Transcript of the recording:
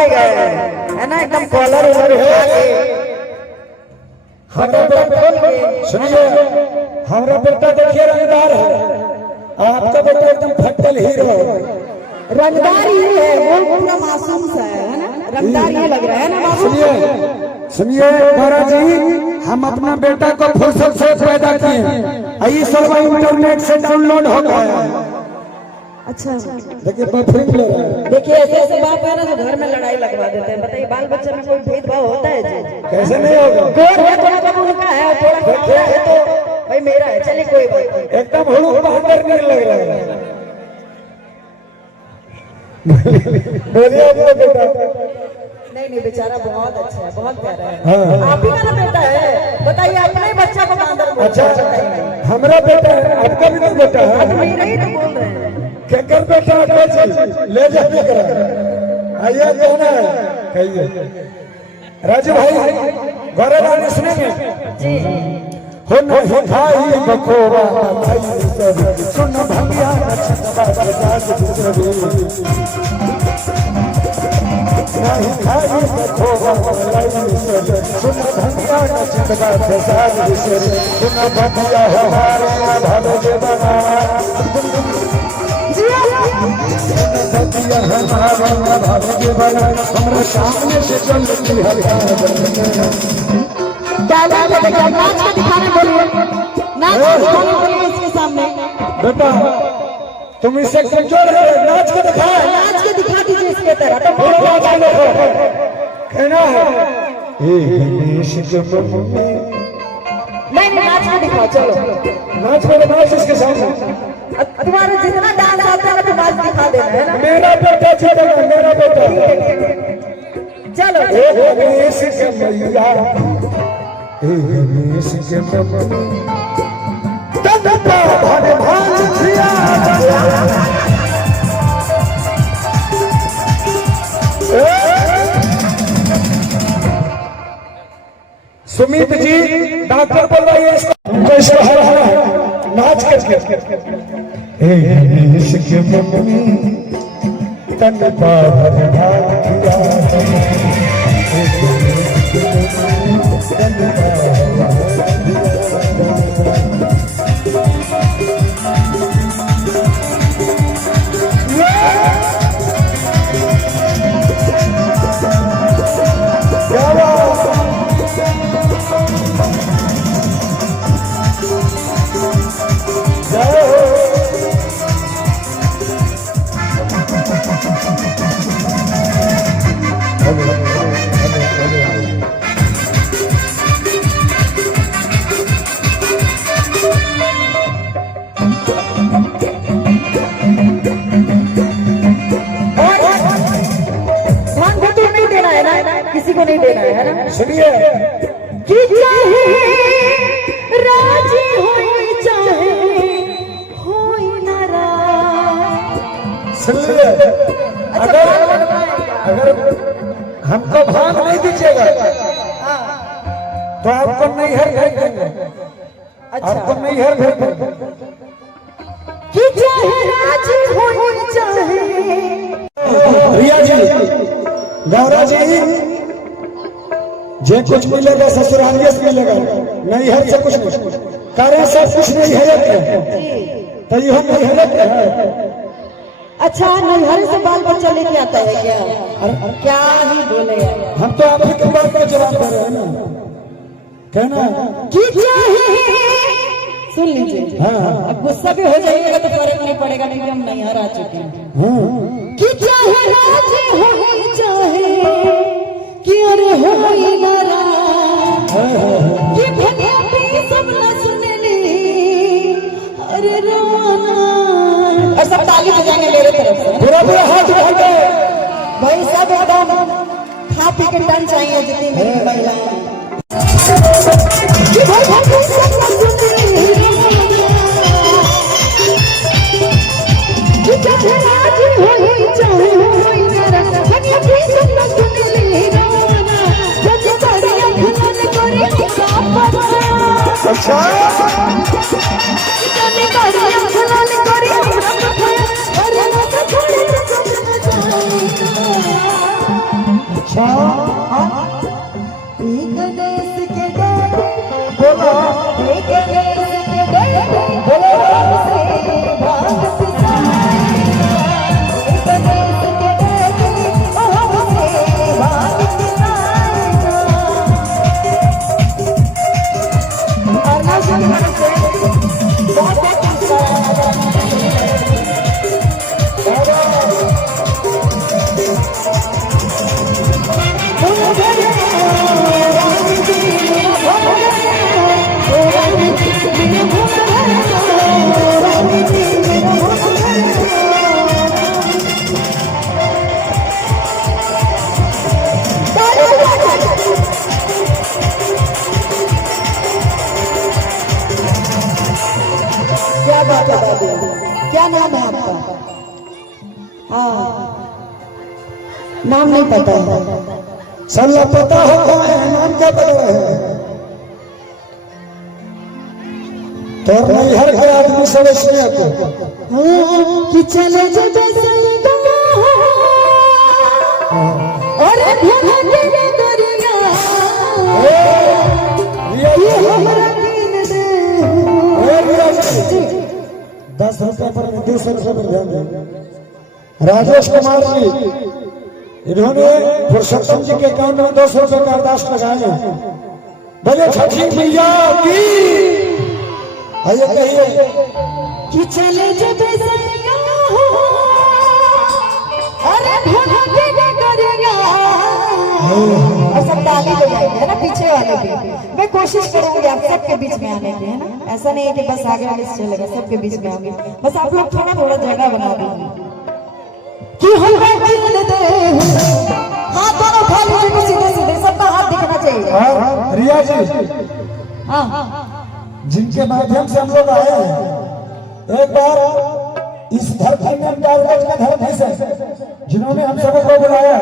के गए है ना, एकदम कॉलर उलर उठा के सुनिए, हमारा बेटा देखिए रंगदार है, आपका बेटा एकदम फट्टल हीरो रंगदार ही है, वो पूरा मासूम सा है ना, रंगदार ये लग रहा है ना बाबू। सुनिए महाराज जी, हम अपना बेटा को फुर्सत से पैदा किए, ये सब इंटरनेट से डाउनलोड हो गया है। अच्छा देखिए बफरिंग ले रहा है। देखिए ऐसे बाप है ना तो घर में लड़ाई लगवा देते हैं। बताइए बाल बच्चे में कोई भेदभाव होता है जी? कैसे नहीं होगा? गोर है थोड़ा कब उनका है, थोड़ा काला है तो भाई मेरा है, चलिए कोई बात नहीं। एकदम हुड़ूक बहादुर नहीं लग रहा है। बोलिए अपना बेटा। नहीं बेचारा बहुत अच्छा है, बहुत प्यारा है। आप ही का ना बेटा है, बताइए अपने ही बच्चा को बांदर बोल। अच्छा हमारा बेटा है, आपका भी तो बेटा है। मेरा ही तो बोल रहे हैं। क्या कर बेटा ले जाते करा आइए कहना है कहिए। राजू भाई गौरव सुनेंगे जी। हो नहीं भाई बकोवा सुन भंगिया नहीं खाई बकोवा सुन भंगिया सुन भंगिया हो हारे भावे के बना हमारे सामने से चलती है। नाच के दिखाने बोलिए, नाच के दिखाने बोलिए इसके सामने। बेटा तुम इससे कमजोर है, नाच के दिखा, नाच के दिखा दीजिए इसके तरह। तो कहना है नहीं नाच के दिखाओ, चलो नाच को नाच इसके सामने। तुम्हारे जितना डांस आता है तुम आज दिखा देना है ना। मेरा बेटा चलेगा, मेरा बेटा चलो। सुमित जी डॉक्टर बोल रही है नाच करके तन किसी को नहीं देना है ना। सुनिए कि चाहे राजी होई चाहे होई नाराज। सुनिए अगर हमको भाग नहीं दीजिएगा तो आपको नहीं हर भेज देंगे। आपको नहीं हर भेज देंगे। कि चाहे राजी होई चाहे। रिया जी गौरव जी जे कुछ मिलेगा ससुरालिया से मिलेगा, नहीं है से कुछ नहीं, कारण से कुछ नहीं है तो ये हम नहीं है। अच्छा नैहर से बाल बच्चा लेके आता है क्या? क्या ही बोले यार। हम तो आप ही की बात का जवाब दे रहे हैं ना, कहना कि सुन लीजिए। अब गुस्सा भी हो जाएगा तो फर्क नहीं पड़ेगा, नहीं हम नैहर आ चुके हैं। कि चाहे राजी हो चाहे कि अरे होई नाराज, कि भगवती सब न सुन ली अरे रोना। और सब ताली बजाएंगे मेरे तरफ से, पूरा पूरा हाथ उठाएंगे भाई। सब एकदम खा पी के टन चाहिए जितनी मेरी महिलाएं। कि भगवती सब न सुन ली कि चाहे राजी होई चाहे होई नाराज, भगवती सब न सुन ली रोना। जज करिया खलन करी साफ अच्छा जाने करिया खलन करी अरे ना छोड़े अर्नव जी की तरफ से बहुत बहुत क्या बात है दादी, क्या नाम है आपका? हाँ, नाम नहीं पता है। सल्ला पता होता है, नाम क्या पता है? तो नैहर के आदमी सब इसलिए कि चले जब सईदा और भूले दरिया ये हमरा कीन दे। 10 रुपए पर 200 रुपए पर ध्यान दें। राजेश कुमार जी इन्होंने पुरुषोत्तम जी के अकाउंट में 200 रुपए का अरदास लगाए हैं। बोले छठी मैया की। आइए कहिए कि चले जब सईदा अरे भूले दरिया। और सब ताली बजाएंगे है ना, पीछे वाले भी। मैं कोशिश करूंगी आप सबके बीच में आने की, है ना। ऐसा नहीं है कि बस आगे आगे से चलेगा, सबके बीच में आऊंगी। बस आप लोग थोड़ा थोड़ा जगह बना दीजिए कि हम हाथ दोनों उठा लीजिए, सीधे सीधे सबका हाथ दिखना चाहिए। और रिया जी हाँ, जिनके माध्यम से हम लोग आए हैं, एक बार इस धरती में 4 गज का धरती से जिन्होंने हम सबको बुलाया